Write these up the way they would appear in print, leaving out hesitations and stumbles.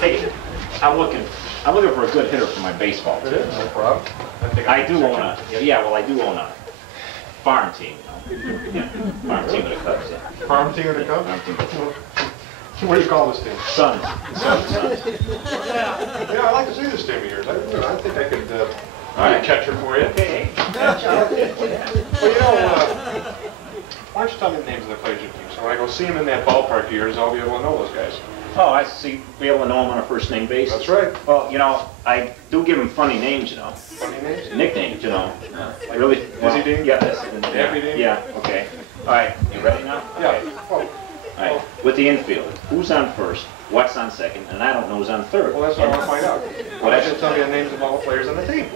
Hey, I'm looking for a good hitter for my baseball team. No problem. I do own a, yeah, well, I do own a farm team, you know. Yeah, farm team of the Cubs, yeah. Farm team of the Cubs? Farm team of the Cubs. What do you call this team? Sons. Sons. Yeah, I like to see this team of yours. I think I could be a catcher for you. Okay. Well, why don't you tell me the names of the players you team? So when I go see them in that ballpark of yours, I'll be able to know those guys. Oh, I see. Be able to know them on a first-name basis. That's right. Well, you know, I do give them funny names, you know. Funny names? Nicknames, you know. Really? Dizzy Dean? Yeah, that's Daffy Dean? Yeah, okay. All right, you ready now? Yeah. Okay. All right, with the infield, who's on first, what's on second, and I don't know who's on third. Well, that's what I want to find out. Well, I should tell me the names of all the players on the team.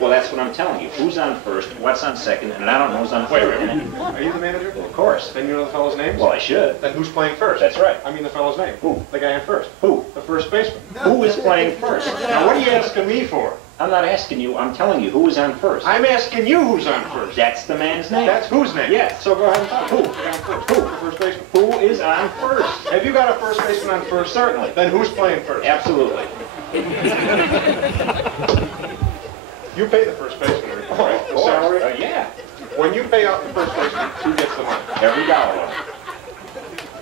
Well, that's what I'm telling you. Who's on first, what's on second, and I don't know who's on third. Wait. Are you the manager? Well, of course. Then you know the fellow's names? Well, I should. Then who's playing first? That's right. I mean the fellow's name. Who? The guy on first. Who? The first baseman. Who is playing first? Now, what are you asking me for? I'm not asking you. I'm telling you who is on first. I'm asking you who's on first. That's the man's name. That's whose name? Yes. So go ahead and tell me. Who? The guy on first. Who? The first baseman. Who is on first? Have you got a first baseman on first? Certainly. Then who's playing first? Absolutely. You pay the first baseman, right? Of The course. salary? Yeah. When you pay out the first baseman, who gets the money? Every dollar.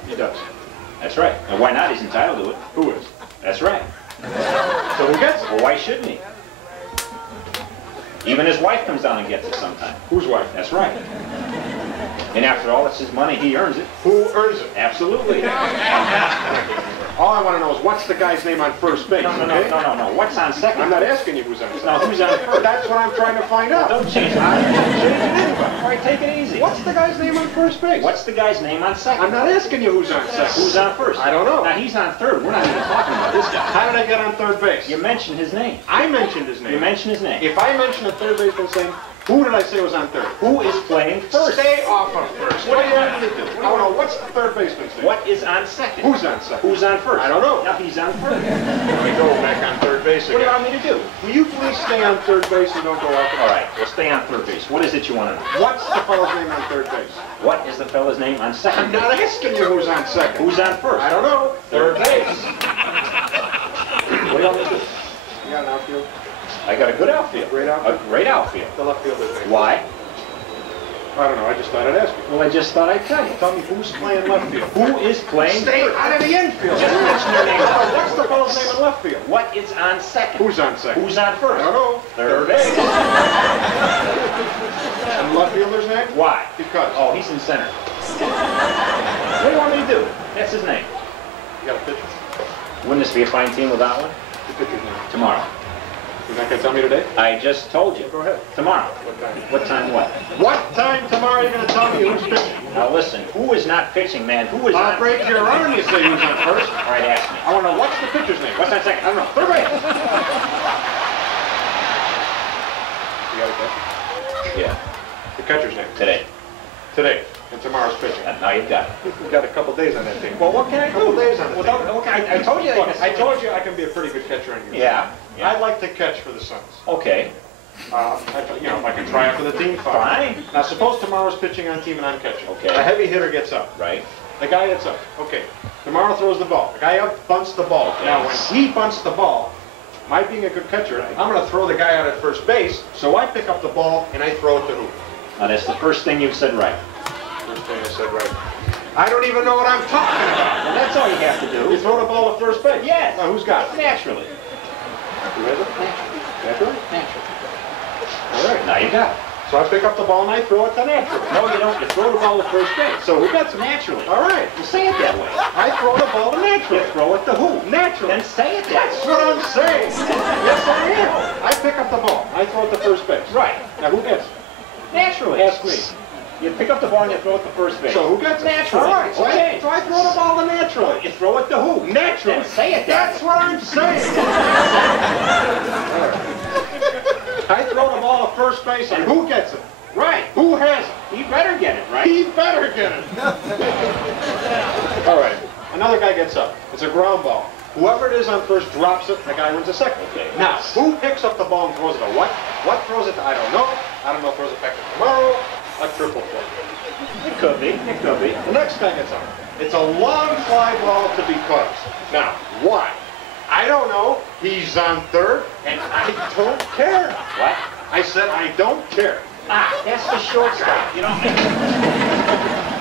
He does. That's right. And why not? He's entitled to it. Who is? That's right. So who gets it? Well, why shouldn't he? Even his wife comes down and gets it sometime. Whose wife? That's right. And after all, it's his money. He earns it. Who earns it? Absolutely. All I want to know is what's the guy's name on first base? No. What's on second? I'm not asking you who's on first. No, who's on first? That's what I'm trying to find out. Don't change it. I'm not changing anybody. All right, take it easy. What's the guy's name on first base? What's the guy's name on second? I'm not asking you who's on second. Who's on first? I don't know. Now, he's on third. We're not even talking about this guy. How did I get on third base? You mentioned his name. I mentioned his name. You mentioned his name. If I mention a third baseman's name, who did I say was on third? Who is playing first? Stay off of first. What do you want me to do? I don't know. What's the third baseman's name? What is on second? Who's on second? Who's on first? I don't know. Now he's on first. Let me go back on third base What do you again. want me to do? Will you please stay on third base and don't go off? All right, we'll stay on third base. What is it you want to know? What's the fellow's name on third base? What is the fella's name on I'm second? not asking you who's on second. Who's on first? I don't know. Third base. What do you want me to do? You got an outfield? I got a good outfield. Great outfield? A great outfield. The left fielder's name. Why? I don't know. I just thought I'd ask you. Well, I just thought I'd tell you. Tell me who's playing left field. Who is playing Stay first? out of the infield. Just mention their name. What's the fellow's name on left field? What is on second? Who's on second? Who's on first? I don't know. Third base. And the left fielder's name? Why? Because. Oh, he's in center. What do you want me to do? That's his name. You got a pitcher? Wouldn't this be a fine team without one? The pitcher's name. Tomorrow. You're not going to tell me today? I just told you. Go ahead. Tomorrow. What time? What time what? What time tomorrow are you going to tell me who's pitching? Now listen, who is not pitching, man? Who is I'll on... break your arm, you say who's on first. All right, ask me. I want to know what's the pitcher's name? What's on second? I don't know. Third base. You got a catcher? Yeah, The catcher's name. today. Today. And tomorrow's pitching. Now you've got it. We've got a couple days on that team. Well, what can I do? Couple days on the Well, team. okay, I told you. Look, I told you I can be a pretty good catcher on your Yeah. team. I'd like to catch for the Suns. Okay. If I can try out for the team, fine. Fine. Now, suppose tomorrow's pitching on team and I'm catching. Okay. A heavy hitter gets up. Right. The guy gets up. Okay. Tomorrow throws the ball. The guy up bunts the ball. Okay. Now, when he bunts the ball, my being a good catcher, Right. I'm going to throw the guy out at first base, so I pick up the ball and I throw it to who? Now that's the first thing you've said right. First thing I said right. I don't even know what I'm talking about. Well, that's all you have to You do. throw the ball to first base? Yes. Now, who's got it? Naturally. Who has it? Naturally. Naturally? Naturally. All right. Now you got it. So I pick up the ball and I throw it to naturally. No, you don't. You throw the ball to first base. So who gets it? Naturally. All right. You say it that way. I throw the ball to You naturally. throw it to who? Naturally. Then say it that That's way. what I'm saying. Yes, I am. I pick up the ball. I throw it to first base. Right. Now, who gets it? Naturally. Ask me. You pick up the ball and you throw it to first base. So who gets it? Naturally. All right. So, Okay. so I throw the ball to naturally. You throw it to who? Naturally. Then say it that That's way. what I'm saying. I throw the ball to first base, and who gets it? Right. Who has it? He better get it, right? He better get it. All right. Another guy gets up. It's a ground ball. Whoever it is on first drops it, the guy wins a second. Okay. Now, who picks up the ball and throws it to what? What throws it to, I don't know. I don't know if throws it back to tomorrow. A triple play. It could be. It could be. The next thing it's a long fly ball to be caught. Now, why? I don't know. He's on third, and I don't care. What? I said I don't care. Ah, that's the shortstop. You don't.